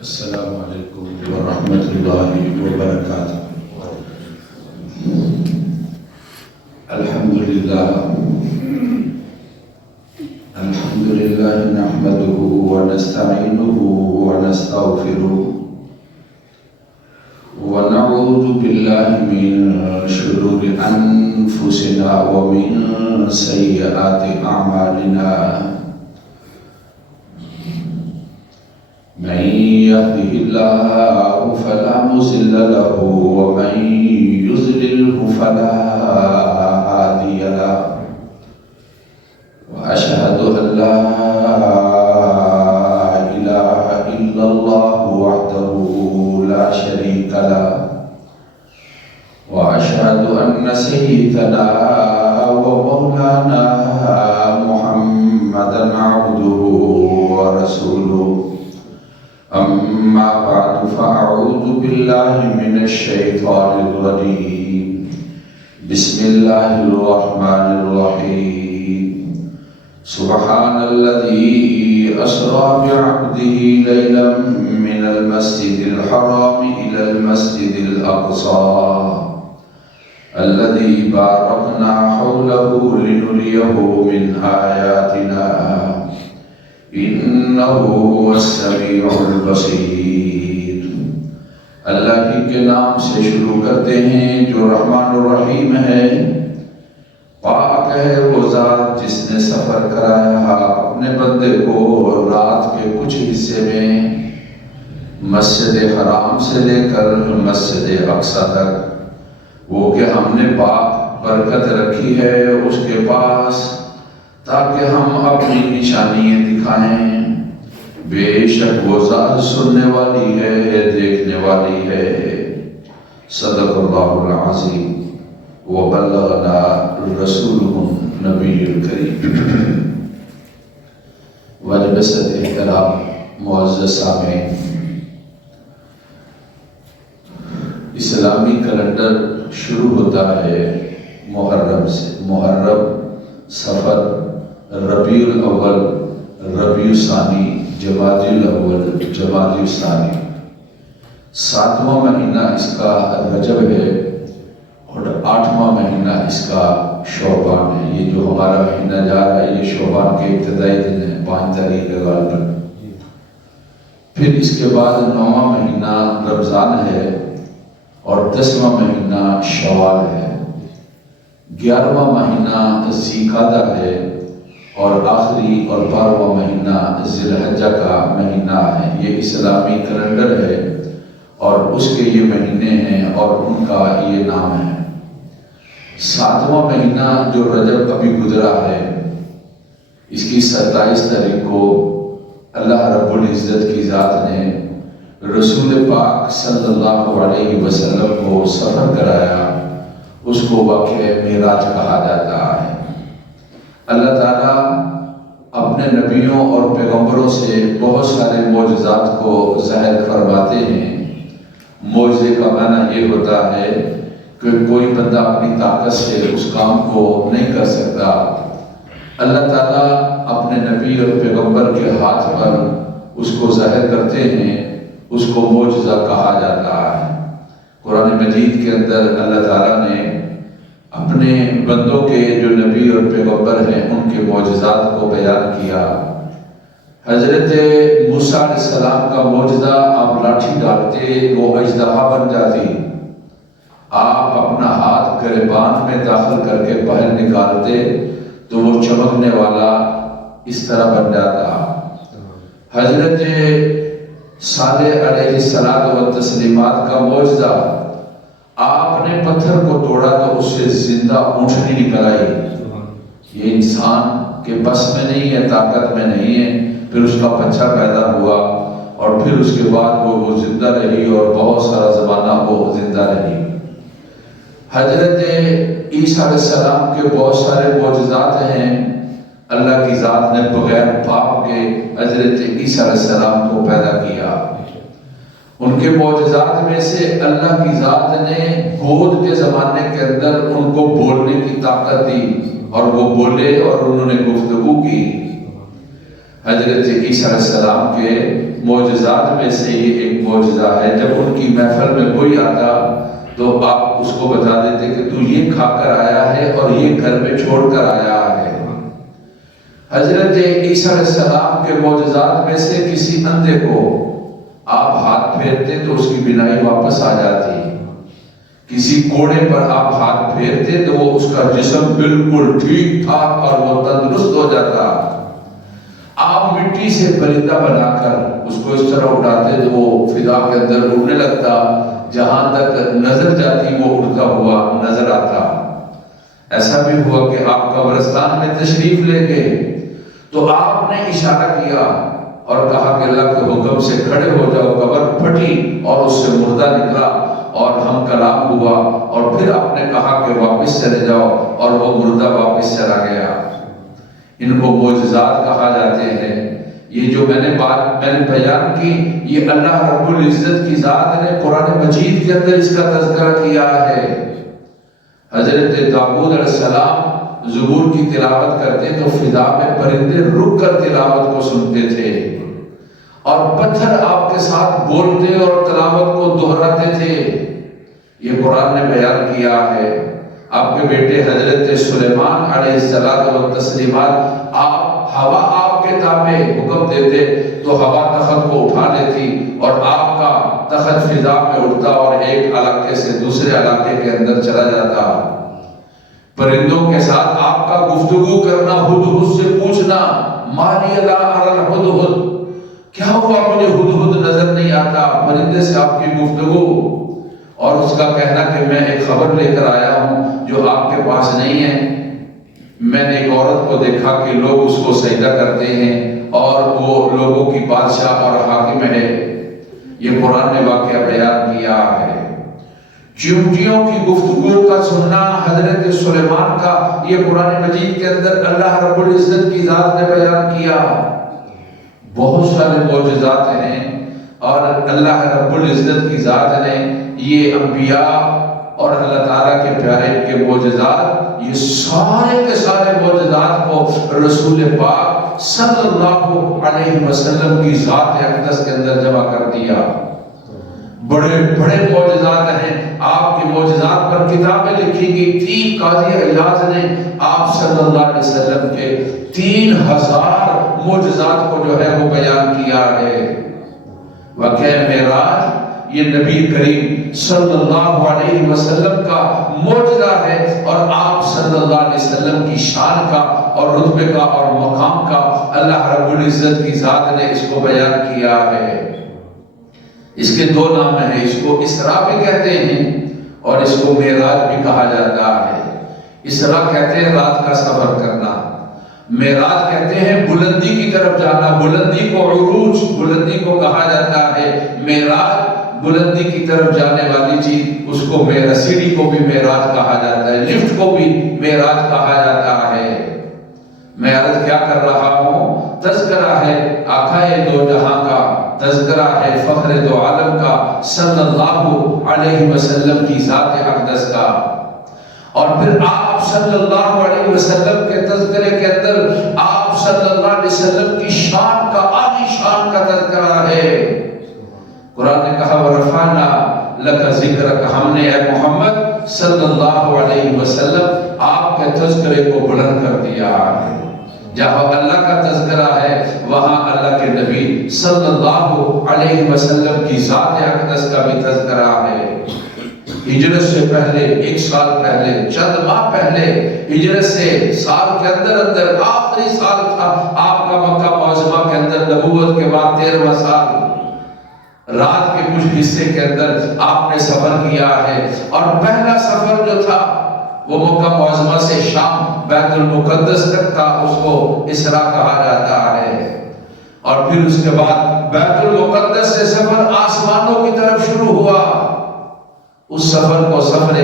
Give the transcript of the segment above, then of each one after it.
السلام علیکم ورحمۃ اللہ وبرکاتہ۔ الحمد للہ نحمده ونستعینه ونستغفره ونعوذ باللہ من شرور انفسنا ومن سیئات اعمالنا، من يهده الله فلا مضل له ومن يضلله فلا هادي له، وأشهد أن لا إله إلا الله وحده لا شريك له، وأشهد أن سيدنا ومولانا محمدا عبده ورسوله، أما بعد فأعوذ بالله من الشيطان الرجيم، بسم الله الرحمن الرحيم، سبحان الذي أسرى بعبده ليلا من المسجد الحرام إلى المسجد الأقصى الذي باركنا حوله لنريه من آياتنا انه هو السمیع البصیر۔ اللہ ہی کے نام سے شروع کرتے ہیں جو رحمان الرحیم ہے۔ پاک ہے وہ ذات جس نے سفر کرایا اپنے بندے کو رات کے کچھ حصے میں مسجد حرام سے لے کر مسجد اقصی تک، وہ کہ ہم نے برکت رکھی ہے اس کے پاس تاکہ ہم اپنی نشانیاں دکھائیں۔ بے شک وہ ذات سننے والی ہے، دیکھنے والی ہے۔ صدق اللہ العظیم وبلغنا رسولہ النبی الکریم۔ واجب احترام معزز سامعین، اسلامی کیلنڈر شروع ہوتا ہے محرم سے۔ محرم، صفر، ربیع الاول، ربیع الثانی، جمادی الاول، جمادی الثانی۔ 7واں مہینہ اس کا رجب ہے اور 8واں مہینہ اس کا شعبان ہے۔ یہ جو ہمارا مہینہ جا رہا ہے یہ شعبان کے ابتدائی دن ہے، 5 تاریخ ہے غالباً۔ پھر اس کے بعد 9واں مہینہ رمضان ہے اور 10واں مہینہ شوال ہے۔ 11واں مہینہ ذی-قعدہ ہے اور آخری اور 12واں مہینہ ذی الحجہ کا مہینہ ہے۔ یہ اسلامی کیلنڈر ہے اور اس کے یہ مہینے ہیں اور ان کا یہ نام ہے۔ 7واں مہینہ جو رجب ابھی گزرا ہے، اس کی 27 تاریخ کو اللہ رب العزت کی ذات نے رسول پاک صلی اللہ علیہ وسلم کو سفر کرایا۔ اس کو واقعہ معراج کہا جاتا ہے۔ اللہ تعالیٰ اپنے نبیوں اور پیغمبروں سے بہت سارے معجزات کو ظاہر فرماتے ہیں۔ معجزے کا معنی یہ ہوتا ہے کہ کوئی بندہ اپنی طاقت سے اس کام کو نہیں کر سکتا، اللہ تعالیٰ اپنے نبی اور پیغمبر کے ہاتھ پر اس کو ظاہر کرتے ہیں، اس کو معجزہ کہا جاتا ہے۔ قرآن مجید کے اندر اللہ تعالیٰ نے اپنے بندوں کے جو نبی اور پیغمبر ہیں ان کے معجزات کو بیان کیا۔ حضرت موسیٰ علیہ السلام کا معجزہ، آپ لاٹھی ڈالتے وہ اژدہا بن جاتی، آپ اپنا ہاتھ گریبان میں داخل کر کے باہر نکالتے تو وہ چمکنے والا اس طرح بن جاتا۔ حضرت صالح علیہ السلام و تسلیمات کا معجزہ، آپ نے پتھر کو توڑا تو اس سے زندہ اونٹنی نکل آئی۔ یہ انسان کے بس میں نہیں ہے، طاقت میں نہیں ہے۔ پھر اس کا بچہ پیدا ہوا اور پھر اس کے بعد وہ زندہ رہی اور بہت سارا زمانہ وہ زندہ رہی۔ حضرت عیسیٰ علیہ السلام کے بہت سارے معجزات ہیں۔ اللہ کی ذات نے بغیر باپ کے حضرت عیسیٰ علیہ السلام کو پیدا کیا۔ ان کے معجزات میں سے اللہ کی ذات نے گود کے زمانے کے اندر ان کو بولنے کی طاقت دی اور وہ بولے اور انہوں نے گفتگو کی۔ حضرت عیسیٰ علیہ السلام کے معجزات میں سے یہ ایک معجزہ ہے، جب ان کی محفل میں کوئی آتا تو آپ اس کو بتا دیتے کہ تو یہ کھا کر آیا ہے اور یہ گھر میں چھوڑ کر آیا ہے۔ حضرت عیسیٰ علیہ السلام کے معجزات میں سے کسی اندھے کو آپ ہاتھ پھیرتے تو اس کی بینائی واپس آ جاتی، کسی کوڑے پر آپ ہاتھ پھیرتے تو وہ اس کا جسم بالکل ٹھیک ٹھاک اور وہ تندرست ہو جاتا۔ آپ مٹی سے پرندہ بنا کر اس کو اس طرح اڑاتے تو وہ فضا کے اندر اڑنے لگتا، جہاں تک نظر جاتی وہ اڑتا ہوا نظر آتا۔ ایسا بھی ہوا کہ آپ قبرستان میں تشریف لے گئے تو آپ نے اشارہ کیا اور کہا کہ اللہ کے حکم سے کھڑے ہو جاؤ، قبر پھٹی اور اس سے مردہ نکلا اور ہم کلام ہوا، اور پھر آپ نے کہا کہ واپس چلے جاؤ اور وہ مردہ واپس چلا گیا۔ ان کو معجزات کہا جاتے ہیں۔ یہ جو میں نے بیان کی، یہ اللہ رب العزت کی ذات نے قرآن مجید کے اندر اس کا تذکرہ کیا ہے۔ حضرت داؤد علیہ السلام زبور کی تلاوت کرتے تو فضا میں پرندے رک کر تلاوت کو سنتے تھے، اور پتھر آپ کے ساتھ بولتے اور تلاوت کو دہراتے تھے۔ یہ قرآن نے بیان کیا ہے۔ آپ کے بیٹے حضرت سلیمان علیہ السلام، آپ ہوا آپ کے تابع حکم دیتے تو ہوا تخت کو اٹھا لیتی اور آپ کا تخت فضا میں اڑتا اور ایک علاقے سے دوسرے علاقے کے اندر چلا جاتا۔ پرندوں کے ساتھ آپ کا گفتگو کرنا، ہدہد سے پوچھنا، مالی لا اری الہدہد، کیا ہوا مجھے ہدہد نظر نہیں آتا، پرندے سے آپ کی گفتگو، اور اس کا کہنا کہ میں ایک خبر لے کر آیا ہوں جو آپ کے پاس نہیں ہے۔ میں نے ایک عورت کو دیکھا کہ لوگ اس کو سجدہ کرتے ہیں اور وہ لوگوں کی بادشاہ اور حاکم ہے۔ یہ قرآن نے واقعہ بیان کیا ہے۔ چیونٹیوں کی گفتگو کا سننا حضرت سلیمان کا، یہ قرآن مجید کے اندر اللہ رب العزت کی ذات نے بیان کیا۔ بہت سارے معجزات ہیں، اور اللہ رب العزت کی ذات نے یہ انبیاء اور اللہ تعالیٰ کے پیارے کے معجزات، یہ سارے کے سارے معجزات کو رسول پاک صلی اللہ علیہ وسلم کی ذات اقدس کے اندر جمع کر دیا۔ بڑے بڑے معجزات ہیں، آپ کے معجزات پر کتابیں لکھی گئی۔ 3 قاضی عیاض نے آپ صلی اللہ علیہ وسلم کے 3000 معجزات کو جو ہے وہ بیان کیا ہے۔ واقعہ معراج یہ نبی کریم صلی اللہ علیہ وسلم کا معجزہ ہے، اور آپ صلی اللہ علیہ وسلم کی شان کا اور رتبے کا اور مقام کا اللہ رب العزت کی ذات نے اس کو بیان کیا ہے۔ اس کے 2 نام ہیں، اس کو اسراء بھی کہتے ہیں اور اس کو معراج بھی کہا جاتا ہے۔ اسراء کہتے ہیں رات کا سفر کرنا، معراج کہتے ہیں بلندی کی طرف جانا، بلندی کو عروج، بلندی کو کہا جاتا ہے۔ معراج بلندی کی طرف جانے والی چیز، اس کو سیڑھی کو بھی معراج کہا جاتا ہے، لفٹ کو بھی معراج کہا جاتا ہے۔ میں عرض کیا کر رہا ہوں، تذکرہ ہے آقا دو جہاں کا، تذکرہ ہے فخر دو عالم کا، صلی اللہ علیہ وسلم کی ذات اقدس کا۔ اور پھر آپ صلی اللہ علیہ وسلم کے تذکرے کے اندر آپ صلی اللہ علیہ وسلم کی شان کا، عالی شان کا تذکرہ ہے۔ قرآن نے کہا وَرَفَعْنَا لَكَ ذِكْرَكَ، ہم نے اے محمد صلی اللہ علیہ وسلم آپ کے تذکرے کو بلند کر دیا۔ جہاں اللہ کا تذکرہ ہے وہاں اللہ کے نبی صلی اللہ علیہ وسلم کی ذات اقدس کا بھی تذکرہ ہے۔ ہجرت سے پہلے 1 سال پہلے، چند ماہ پہلے، ہجرت سے سال کے اندر آخری سال تھا آپ کا مکہ معظمہ کے اندر، نبوت کے بعد 13واں سال، رات کے کچھ حصے کے اندر آپ نے سفر کیا ہے، اور پہلا سفر جو تھا وہ مکہ معظمہ سے شام بیت المقدس تک تھا، اس کو اسراء کہا جاتا ہے۔ اور پھر اس کے بعد بیت المقدس سے سفر آسمانوں کی طرف شروع ہوا، اس سفر کو سفر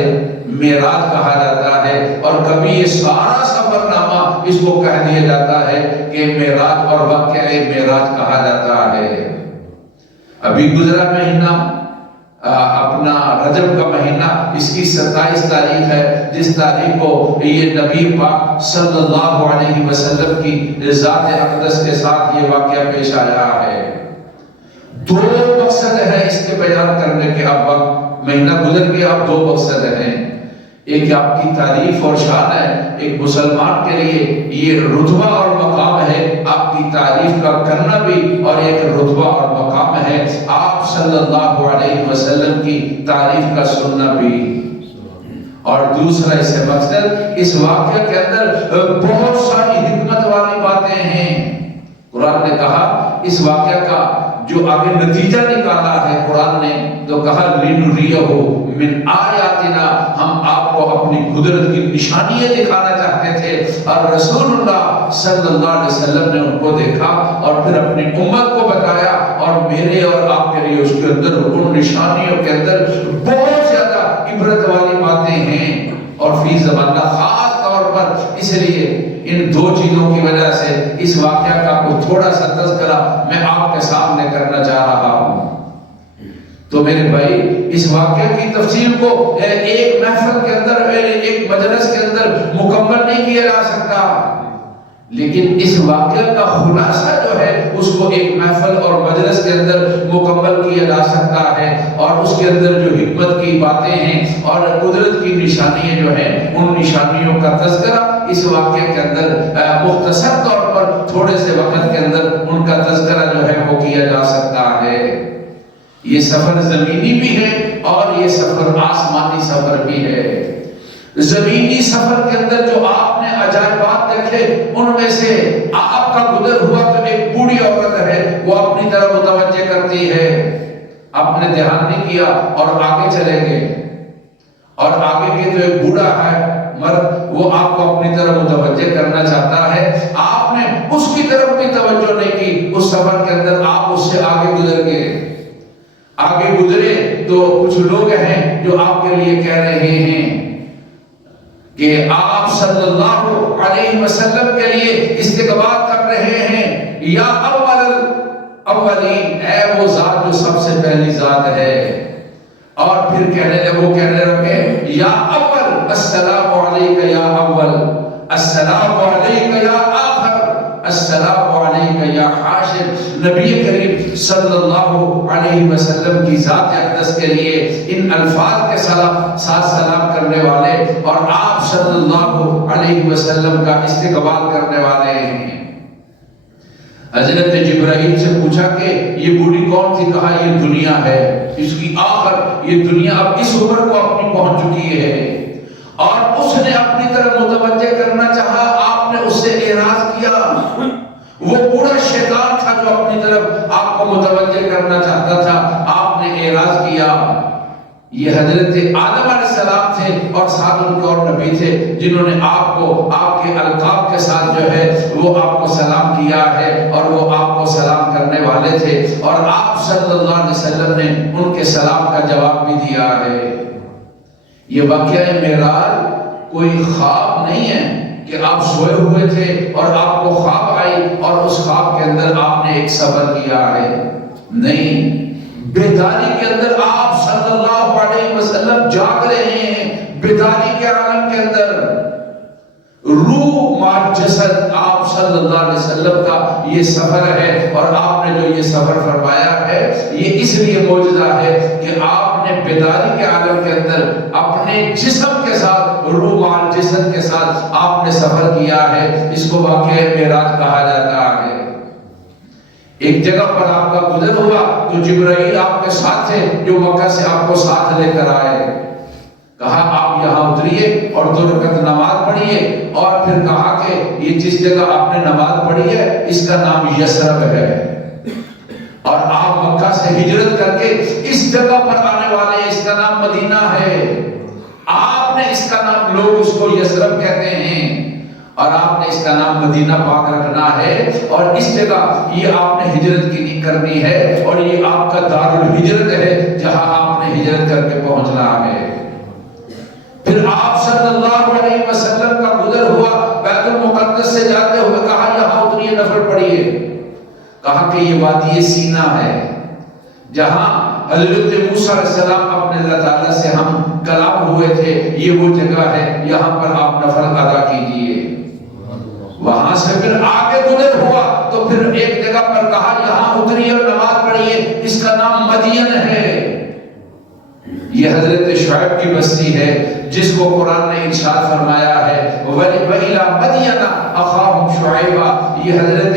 معراج کہا جاتا ہے، اور کبھی یہ سارا سفر نامہ اس کو کہہ دیا جاتا ہے کہ معراج اور واقعہ معراج کہا جاتا ہے۔ ابھی گزرا مہینہ اپنا رجب کا مہینہ، اس کی 27 تاریخ ہے، جس تاریخ کو یہ نبی پاک صلی اللہ علیہ وسلم کی ذات اقدس کے ساتھ یہ واقعہ پیش آیا ہے۔ دو مقصد ہے اس کے بیان کرنے کے، اب وقت مہینہ گزر گیا، اب دو مقصد ہیں۔ ایک آپ کی تعریف اور شان ہے، ایک مسلمان کے لیے یہ رتبہ اور مقام ہے، آپ کی تعریف کا کرنا بھی، اور ایک رتبہ اور مقام ہے آپ صلی اللہ علیہ وسلم کی تعریف کا سننا بھی۔ اور دوسرا اس سے مقصد، اس واقعہ کے اندر بہت ساری حکمت والی باتیں ہیں۔ قرآن نے کہا اس واقعہ کا جو آگے نتیجہ نکالا ہے قرآن نے، تو کہا لِنُرِيَهُ مِنْ آیاتنا، ہم آپ کو اپنی قدرت کی نشانیاں دکھانا چاہتے تھے، اور رسول اللہ صلی اللہ علیہ وسلم نے ان کو دیکھا اور پھر اپنی امت کو بتایا، اور میرے اور آپ کے لیے اس کے اندر ان نشانیوں کے اندر بہت زیادہ عبرت والی باتیں ہیں۔ اور فی زمانہ خاص طور پر اس لیے ان دو چیزوں کی وجہ سے اس واقعہ کا کوئی تھوڑا سا تذکرہ میں آپ کے سامنے کرنا چاہ رہا ہوں۔ تو میرے بھائی، اس واقعہ کی تفصیل کو ایک محفل کے اندر، ایک مجلس کے اندر مکمل نہیں کیا جا سکتا، لیکن اس واقعہ کا خلاصہ جو ہے اس کو ایک محفل اور مجلس کے اندر مکمل کیا جا سکتا ہے، اور اس کے اندر جو حکمت کی باتیں ہیں اور قدرت کی نشانیاں جو ہیں، ان نشانیوں کا تذکرہ اس واقعے کے اندر مختصر طور پر تھوڑے سے وقت کے اندر ان کا تذکرہ جو ہے وہ کیا جا سکتا ہے۔ یہ سفر زمینی بھی ہے اور یہ سفر آسمانی سفر بھی ہے۔ زمینی سفر کے اندر جو آپ نے عجائبات دیکھے، ان میں سے آپ کا گزر ہوا تو ایک بوڑھی عورت ہے، وہ اپنی طرف متوجہ کرتی ہے، آپ نے دھیان نہیں کیا اور آگے چلے گئے، اور آگے کے جو ایک بوڑھا ہے مرد، وہ آپ کو اپنی طرف متوجہ کرنا چاہتا ہے، آپ نے اس کی طرف بھی توجہ نہیں کی، اس سفر کے اندر آپ اس سے آگے گزر گئے۔ آگے گزرے تو کچھ لوگ ہیں جو آپ کے لیے کہہ رہے ہیں کہ آپ صلی اللہ علیہ وسلم کے لیے استقبال کر رہے ہیں، یا اولین، اے وہ ذات جو سب سے پہلی ذات ہے، اور پھر وہ کہنے لگے یا اول، السلام علیکہ یا اول، السلام علیکہ یا آخر، السلام علیکہ یا حاشر۔ نبی کریم صلی اللہ علیہ وسلم کی ذات اقدس کے لیے ان الفاظ کے ساتھ سلام کرنے والے، اور آپ صلی اللہ علیہ وسلم کا استقبال کرنے والے ہیں۔ حضرت جبرائیل سے پوچھا کہ یہ بوڑھی کون تھی؟ کہا یہ دنیا ہے، اس کی آخر، یہ دنیا اب اس عمر کو اپنی پہنچ چکی ہے، اور اس نے اپنی طرف متوجہ کرنا چاہا، آپ نے اس سے اعراض کیا۔ وہ بوڑھا شیطان تھا جو اپنی طرف آپ کو متوجہ کرنا چاہتا تھا، آپ نے اعراض کیا۔ یہ حضرت آدم علیہ السلام تھے، اور ساتھ ان کے اور نبی تھے جنہوں نے آپ کو آپ کے القاب کے ساتھ جو ہے وہ آپ کو سلام کیا ہے، اور وہ آپ کو سلام کرنے والے تھے، اور آپ صلی اللہ علیہ وسلم نے ان کے سلام کا جواب بھی دیا ہے۔ یہ واقعہ معراج کوئی خواب نہیں ہے کہ آپ سوئے ہوئے تھے اور آپ کو خواب آئی اور اس خواب کے اندر آپ نے ایک سفر کیا ہے، نہیں، بیداری کے اندر آپ صلی اللہ علیہ وسلم جاگ رہے ہیں، بیداری کے عالم کے اندر، روح مع جسد آپ صلی اللہ علیہ وسلم کا یہ سفر ہے، اور آپ نے جو یہ سفر فرمایا ہے یہ اس لیے معجزہ ہے کہ آپ نے بیداری کے عالم کے اندر اپنے جسم کے ساتھ، روح مع جسد کے ساتھ آپ نے سفر کیا ہے۔ اس کو واقعہ معراج کہا جاتا ہے۔ ایک جگہ پر آپ کا گزر ہوا تو جبرائیل آپ کے ساتھ تھے جو مکہ سے آپ کو ساتھ لے کر آئے، کہا آپ یہاں اتریے اور 2 رکعت نماز پڑھیے، اور پھر کہا کہ یہ جس جگہ آپ نے نماز پڑھی ہے اس کا نام یثرب ہے، اور آپ مکہ سے ہجرت کر کے اس جگہ پر آنے والے ہیں، اس کا نام مدینہ ہے، آپ نے اس کا نام، لوگ اس کو یثرب کہتے ہیں، اور آپ نے اس کا نام مدینہ پاک رکھنا ہے، اور اس جگہ یہ آپ نے ہجرت کی کرنی ہے، اور یہ آپ کا دار الہجرت ہے جہاں آپ نے ہجرت کر کے پہنچنا ہے۔ پھر آپ صلی اللہ علیہ وسلم کا گزر ہوا بیت المقدس سے جاتے ہوئے، کہا یہاں اتریے، نفل پڑھیے، کہا کہ یہ وادی سینا ہے جہاں حضرت موسیٰ علیہ السلام اپنے اللہ تعالیٰ سے ہم کلام ہوئے تھے، یہ وہ جگہ ہے، یہاں پر آپ نفل ادا کیجئے۔ وہاں سے پھر آگے گزر ہوا تو پھر ایک جگہ پر کہا یہاں اتریے اور نماز پڑھیے، اس کا نام مدین ہے۔ یہ حضرت شعیب کی بستی ہے جس کو قرآن نے ارشاد فرمایا ہے وَإِلَى مَدْيَنَ أَخَاهُمْ شُعَيْبًا، یہ حضرت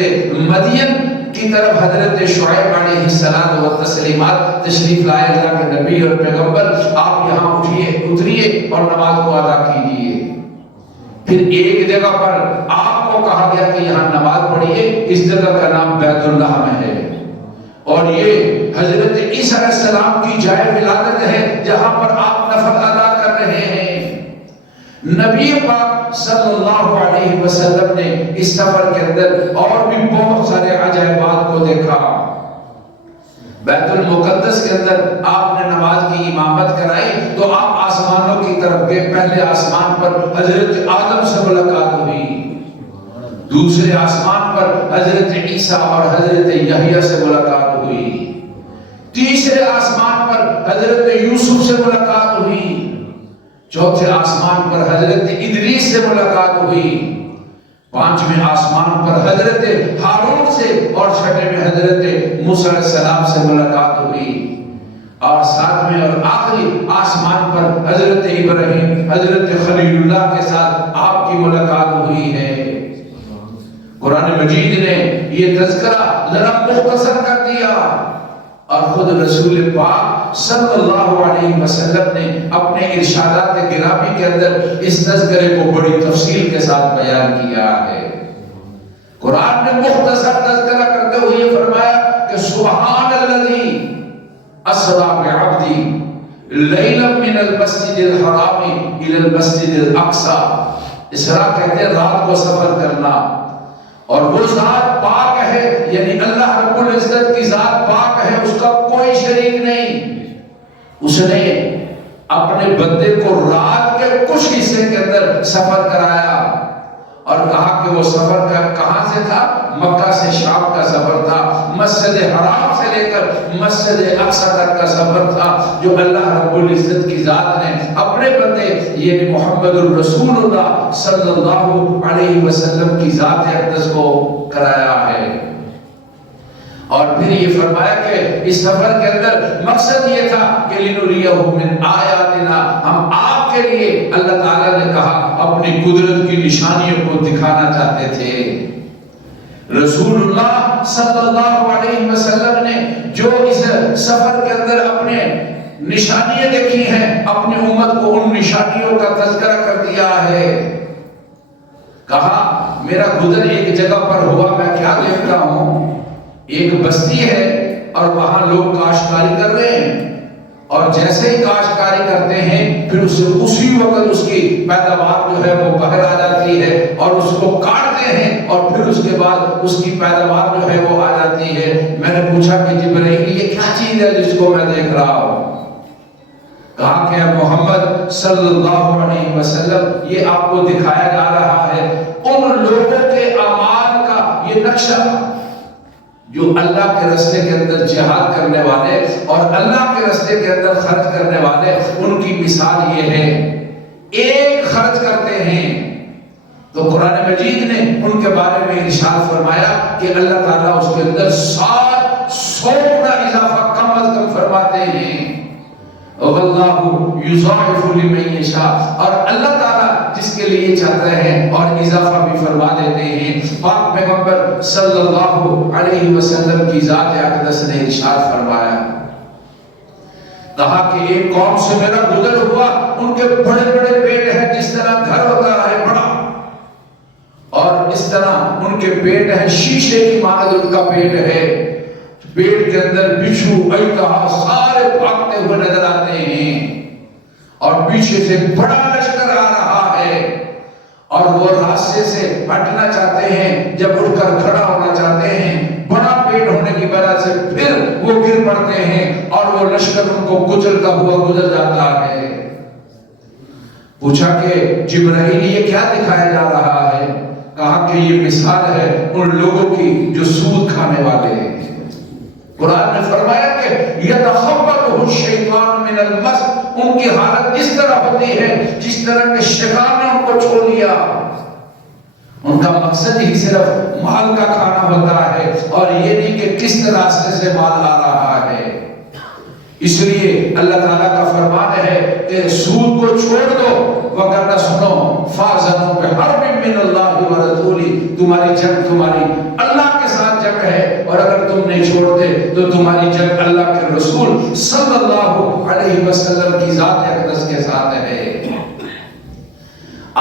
مدین کی طرف حضرت شعیب علیہ السلام و تسلیمات تشریف لائے، اللہ کے نبی اور پیغمبر، آپ یہاں اتریے اور نماز کو ادا کیجیے۔ پھر ایک جگہ پر آپ کو کہا گیا کہ یہاں نماز پڑھیے، اس جگہ کا نام بیت اللہ میں ہے، اور یہ حضرت عیسیٰ علیہ السلام کی جائے ولادت ہے جہاں پر آپ نفل ادا کر رہے ہیں۔ نبی پاک صلی اللہ علیہ وسلم نے اس سفر کے اندر اور بھی بہت سارے عجائبات کو دیکھا۔ بیت المقدس کے اندر آپ نے نماز کی امامت کرائی تو آپ آسمانوں کی طرف گئے، پہلے آسمان پر حضرت آدم سے ملاقات ہوئی، دوسرے آسمان پر حضرت عیسیٰ اور حضرت یحییٰ سے ملاقات ہوئی، تیسرے آسمان پر حضرت یوسف سے ملاقات ہوئی، چوتھے آسمان پر حضرت ادریس سے ملاقات ہوئی، پانچویں آسمان پر حضرت ہارون سے، اور چھٹے میں حضرت موسیٰ علیہ السلام سے ملاقات ہوئی، اور ساتویں اور آخری آسمان پر حضرت ابراہیم حضرت خلیل اللہ کے ساتھ آپ کی ملاقات ہوئی ہے۔ قرآن مجید نے یہ تذکرہ ذرا مختصر کر دیا، اور خود رسول پاک صلی اللہ علیہ وسلم نے اپنے ارشادات گرامی کے اندر اس تذکرے کو بڑی تفصیل کے ساتھ بیان کیا ہے۔ قرآن نے مختصر تذکرہ کرتے ہوئے یہ فرمایا کہ سبحان الذی اسری بعبدی لیلا من المسجد الحرام الی المسجد الاقصی، اسراء کہتے ہیں رات کو سفر کرنا، اور وہ ذات پاک ہے، یعنی اللہ رب العزت کی ذات پاک ہے، اس کا کوئی شریک نہیں، اس نے اپنے بندے کو رات کے کچھ حصے کے اندر سفر کرایا، اور کہا کہ وہ سفر کہاں سے تھا؟ مکہ سے شام کا سفر تھا، مسجد حرام سے لے کر مسجد اقصی تک کا سفر تھا، جو اللہ رب العزت کی ذات نے اپنے بندے یعنی محمد الرسول اللہ صلی اللہ علیہ وسلم کی ذات اقدس کو کرایا ہے۔ اور پھر یہ فرمایا کہ اس سفر کے اندر مقصد یہ تھا کہ لِنُرِيَهُ مِنْ آیاتنا، ہم آپ کے لیے اللہ تعالیٰ نے کہا اپنی قدرت کی نشانیوں کو دکھانا چاہتے تھے۔ رسول اللہ صلی اللہ علیہ وسلم نے جو اس سفر کے اندر اپنے نشانیاں دیکھی ہیں، اپنی امت کو ان نشانیوں کا تذکرہ کر دیا ہے۔ کہا میرا گزر ایک جگہ پر ہوا، میں کیا دیکھتا ہوں، ایک بستی ہے اور وہاں لوگ کاشتکاری کر رہے ہیں، اور جیسے ہی کاشتکاری کرتے ہیں پھر اسی وقت اس کی پیداوار جو ہے وہ باہر آ جاتی ہے، اور اس کو کاٹتے ہیں اور پھر اس کے بعد اس کی پیداوار جو ہے وہ آ جاتی ہے۔ میں نے پوچھا کہ جبرائیل یہ کیا چیز ہے جس کو میں دیکھ رہا ہوں؟ کہا کہ محمد صلی اللہ علیہ وسلم یہ آپ کو دکھایا جا رہا ہے ان لوگوں کے اعمال کا یہ نقشہ جو اللہ کے راستے کے اندر جہاد کرنے والے اور اللہ کے راستے کے اندر خرچ کرنے والے، ان کی مثال یہ ہے، ایک خرچ کرتے ہیں تو قرآن مجید نے ان کے بارے میں ارشاد فرمایا کہ اللہ تعالیٰ اس کے اندر 100 گنا اضافہ کم از کم فرماتے ہیں، وَاللَّهُ يُضَاعِفُ لِمَن يَشَاءُ، اور اللہ تعالیٰ جس کے لیے چاہتے ہیں اور اضافہ بھی فرما دیتے ہیں۔ پاک پیغمبر صلی اللہ علیہ وسلم کی ذات اقدس نے ارشاد فرمایا، کہا کہ ایک قوم سے میرا گزر ہوا، ان کے بڑے بڑے پیٹ ہیں، جس طرح گھر ہوتا ہے بڑا، اور اس طرح ان کے پیٹ ہیں شیشے کی مانند ان کا پیٹ ہے، پیٹ کے اندر بچھو اژدہا سارے بھاگتے ہوئے نظر آتے ہیں، اور پیچھے سے بڑا لشکر آ رہا ہے، اور وہ راستے سے ہٹنا چاہتے ہیں، جب اٹھ کر کھڑا ہونا چاہتے ہیں، بڑا پیٹ ہونے کی وجہ سے پھر وہ گر پڑتے ہیں، اور وہ لشکر ان کو کچلتا ہوا گزر جاتا ہے۔ پوچھا کہ جبرائیل یہ کیا دکھایا جا رہا ہے؟ کہا کہ یہ مثال ہے ان لوگوں کی جو سود کھانے والے ہیں۔ قرآن نے فرمایا کہ یتخبط الشیطان من المس، ان کی حالت اس طرح ہوتی ہے جس طرح کہ شیطان نے ان کو چھوڑ لیا. ان کا مقصد ہی صرف مال کا کھانا ہوتا ہے اور یہ نہیں کہ کس طرح سے مال آ رہا ہے. اس لیے اللہ تعالیٰ کا فرمان ہے کہ سود کو چھوڑ دو، وگرنہ سنو فَأْذَنُوا بِحَرْبٍ مِّنَ اللَّهِ وَرَسُولِهِ، تمہاری جنگ تمہاری اللہ کے ساتھ جنگ ہے، اور اگر تم نہیں چھوڑتے تو تمہاری جنگ اللہ کے رسول صلی اللہ علیہ وسلم کی ذات اقدس کے ساتھ ہے.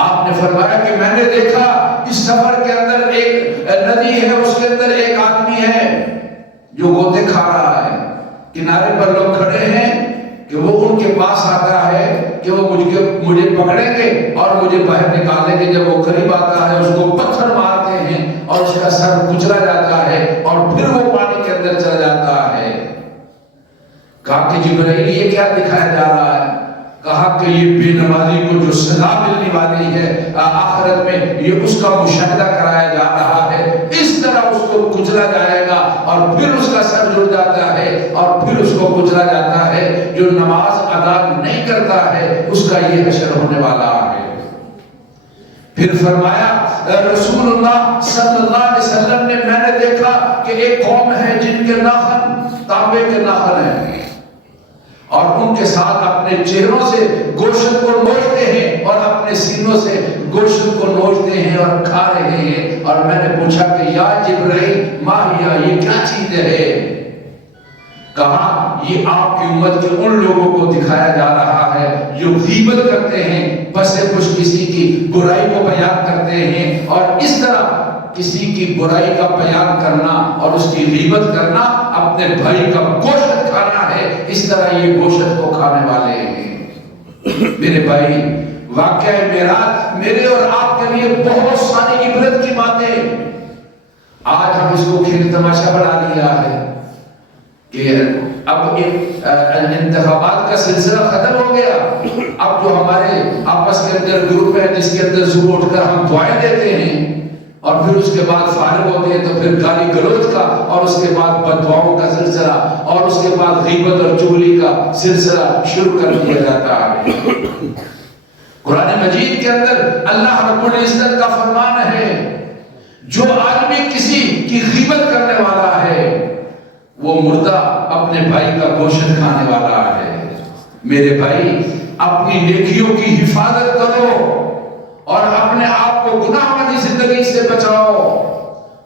آپ نے فرمایا کہ میں نے دیکھا اس سفر کے اندر ایک ندی ہے، اس کے اندر ایک آدمی ہے جو غوطے کھا رہا ہے. کنارے پر لوگ کھڑے ہیں کہ وہ ان کے پاس آتا ہے کہ وہ مجھے پکڑیں گے اور مجھے باہر نکالیں گے. جب وہ قریب آتا ہے اس کو پتھر مارتے ہیں اور اس کا سر کچلا جاتا ہے اور پھر وہ پانی کے اندر چلا جاتا ہے. کہا کہ جبرائیل یہ کیا دکھایا جا رہا ہے؟ کہا کہ یہ بے نمازی کو جو سزا ملنے والی ہے آخرت میں، یہ اس کا مشاہدہ کرایا جا رہا ہے. اس طرح اس کو کچلا جائے گا اور پھر اس کا سر جڑ جاتا ہے اور پھر اس کو کچلا جاتا ہے. جو نماز ادا نہیں کرتا ہے اس کا یہ حشر ہونے والا ہے. پھر فرمایا رسول اللہ صلی اللہ علیہ وسلم نے، میں نے دیکھا کہ ایک قوم ہے جن کے ناخن تانبے کے ناخن ہیں اور ان کے ساتھ اپنے چہروں سے گوشت کو نوچتے ہیں اور اپنے سینوں سے گوشت کو نوچتے ہیں اور کھا رہے ہیں. اور میں نے پوچھا کہ یا جبرائیل ما ہیا، یہ کیا چیز ہے؟ کہا یہ آپ کی امت کے ان لوگوں کو دکھایا جا رہا ہے جو غیبت کرتے ہیں، بس کچھ کسی کی برائی کو بیان کرتے ہیں. اور اس طرح کسی کی برائی کا بیان کرنا اور اس کی غیبت کرنا اپنے بھائی کا گوشت کھانا ہے. اس طرح یہ گوشت کو کھانے والے ہیں. میرے بھائی، واقعہ معراج میرے اور آپ کے لیے بہت ساری عبرت کی باتیں. آج ہم اس کو کھیل تماشا بنا لیا ہے کہ اب انتخابات کا سلسلہ ختم ہو گیا. اب جو ہمارے آپس کے اندر گروپ ہے جس کے اندر صبح اٹھ کر ہم دعائیں دیتے ہیں اور پھر اس کے بعد فارغ ہوتے ہیں تو پھر گالی گلوچ کا اور اس کے بعد بددعاؤں کا سلسلہ اور اس کے بعد غیبت اور چغلی کا سلسلہ شروع کر دیا جاتا ہے. قرآن مجید کے اندر اللہ رب العزت کا فرمان ہے جو آدمی کسی کی غیبت کرنے والا ہے وہ مردہ اپنے بھائی کا گوشت کھانے والا ہے. میرے بھائی، اپنی نیکیوں کی حفاظت کرو اور اپنے آپ کو گناہ والی زندگی سے بچاؤ.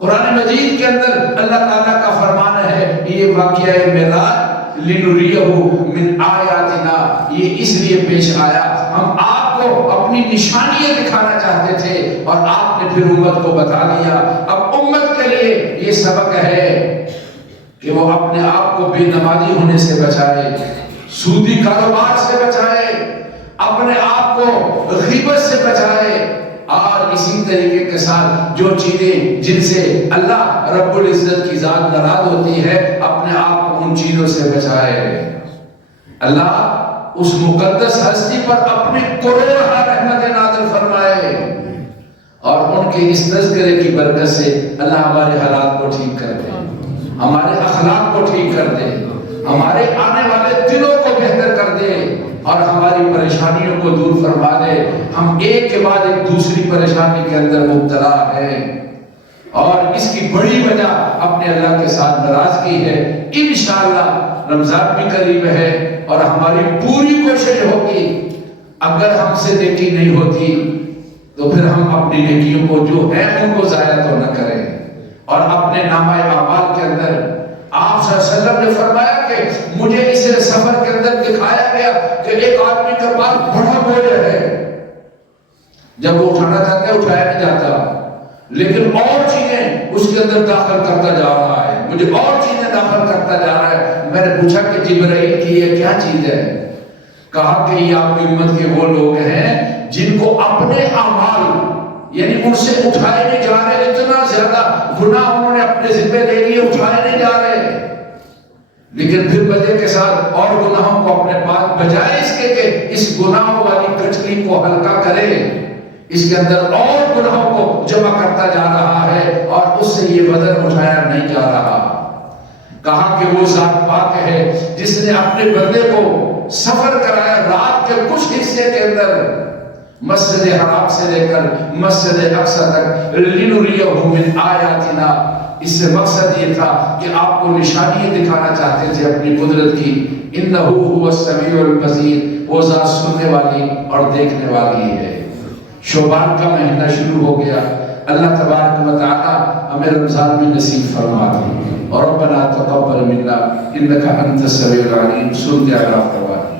قرآن مجید کے اندر اللہ تعالیٰ کا فرمان ہے، یہ واقعہ معراج لنریہ من آیاتنا، یہ اس لیے پیش آیا ہم آپ کو اپنی نشانیاں دکھانا چاہتے تھے اور آپ نے پھر امت کو بتا دیا. اب امت کے لیے یہ سبق ہے کہ وہ اپنے آپ کو بے نمازی ہونے سے بچائے، سودی کاروبار سے بچائے، اپنے آپ کو غیبت سے بچائے، اور اسی طریقے کے ساتھ جو چیزیں جن سے اللہ رب العزت کی ذات ناراض ہوتی ہے اپنے آپ کو ان چیزوں سے بچائے. اللہ اس مقدس ہستی پر اپنے کروڑہ رحمت نازل فرمائے اور ان کے اس تذکرے کی برکت سے اللہ ہمارے حالات کو ٹھیک کر دے، ہمارے اخلاق کو ٹھیک کر دے، ہمارے آنے والے دنوں کو بہتر کر دے اور ہماری پریشانیوں کو دور فرما دے. ہم ایک کے بعد ایک دوسری پریشانی کے اندر مبتلا ہیں اور اس کی بڑی وجہ اپنے اللہ کے ساتھ ناراضگی ہے. انشاءاللہ رمضان بھی قریب ہے اور ہماری پوری کوشش ہوگی، اگر ہم سے نیکی نہیں ہوتی تو پھر ہم اپنی نیکیوں کو جو ہے ان کو ضائع تو نہ کریں اور اپنے نامہ اعمال کے اندر آپ صلی اللہ علیہ وسلم نے فرمایا کہ مجھے اس سفر کے اندر دکھایا گیا کہ ایک آدمی کے پاس بڑا بوجھ ہے، جب وہ اٹھانا چاہتا ہے اٹھایا نہیں جاتا، لیکن اور چیزیں اس کے اندر داخل کرتا جا رہا ہے، مجھے اور چیزیں داخل کرتا جا رہا ہے. میں نے پوچھا کہ جبرائیل کی یہ کیا چیز ہے؟ کہا کہ یہ آپ کی امت کے وہ لوگ ہیں جن کو اپنے اعمال یعنی ان سے اٹھائے نہیں جا رہے، اتنا زیادہ گناہ انہوں نے اپنے ذمہ لے لیے، اٹھائے نہیں جا رہے، لیکن پھر مزے کے ساتھ اور گناہوں کو اپنے پاس بجائے اس کے کہ اس گناہوں والی کچلی کو ہلکا کرے، اس کے اندر اور گناہوں کو جمع کرتا جا رہا ہے اور اس سے یہ وزن اٹھایا نہیں جا رہا. کہا کہ وہ ذات پاک ہے جس نے اپنے بندے کو سفر کرایا رات کے کچھ حصے کے اندر مسجد حرام سے لے کر مسجد اقصی تک لنریہ من آیاتنا. اس سے مقصد یہ تھا کہ آپ کو نشانی یہ دکھانا چاہتے تھے اپنی قدرت کی. انہ هو السمیع البصیر، وہ ذات سننے والی اور دیکھنے والی ہے. شعبان کا مہینہ شروع ہو گیا. اللہ تبارک و تعالی ہمیں رمضان میں نصیب فرما دے. اور ربنا تقبل منا انک انت السمیع العلیم. سنتے اللہ فرمائے.